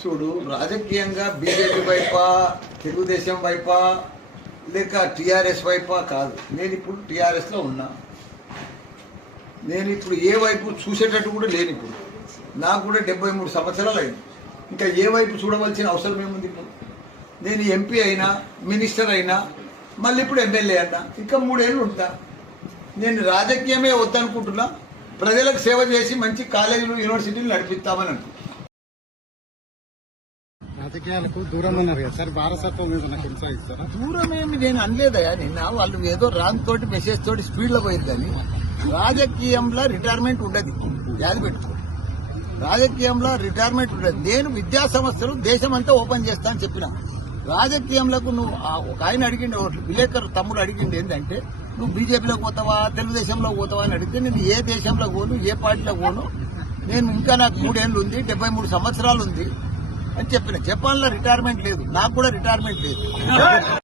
చూడు, రాజకీయంగా బీజేపీ వైపా, తెలుగుదేశం వైపా, లేక టీఆర్ఎస్ వైపా కాదు. నేను ఇప్పుడు టీఆర్ఎస్లో ఉన్నా. నేను ఇప్పుడు ఏ వైపు చూసేటట్టు కూడా లేని. ఇప్పుడు నాకు కూడా 73 సంవత్సరాలు అయింది. ఇంకా ఏ వైపు చూడవలసిన అవసరం ఏముంది? ఇప్పుడు నేను ఎంపీ అయినా, మినిస్టర్ అయినా, మళ్ళీ ఇప్పుడు ఎమ్మెల్యే అయినా, ఇంకా 3 ఏళ్ళు ఉంటా. నేను రాజకీయమే వద్దనుకుంటున్నా. ప్రజలకు సేవ చేసి మంచి కాలేజీలు, యూనివర్సిటీలు నడిపిస్తామని అనుకుంటున్నా. రాజకీయాలకు దూరం ఉన్నారు కదా సార్, వారసత్వం మీద కొనసాగిస్తారా? దూరం ఏమి నేను అనలేదయా. నిన్న వాళ్ళు ఏదో రాంగ్ తోటి మెసేజ్ తోటి స్పీడ్లో పోయిందని. రాజకీయంలో రిటైర్మెంట్ ఉండదు, యాది పెట్టుకో. రాజకీయంలో రిటైర్మెంట్ ఉండదు. నేను విద్యా సంస్థలు దేశం అంతా ఓపెన్ చేస్తా అని చెప్పిన. రాజకీయంలో నువ్వు ఒక ఆయన అడిగిండు, విలేకరు తమ్ముడు అడిగిండు ఏంటంటే, నువ్వు బీజేపీలోకి పోతావా, తెలుగుదేశంలో పోతావా అని అడిగితే, నేను ఏ దేశంలో పోను, ఏ పార్టీలో పోను, నేను ఇంకా నాకు 3 ఏళ్ళు ఉంది, 73 సంవత్సరాలు ఉంది అని చెప్పిన. జపాన్లో రిటైర్మెంట్ లేదు, నాకు కూడా రిటైర్మెంట్ లేదు.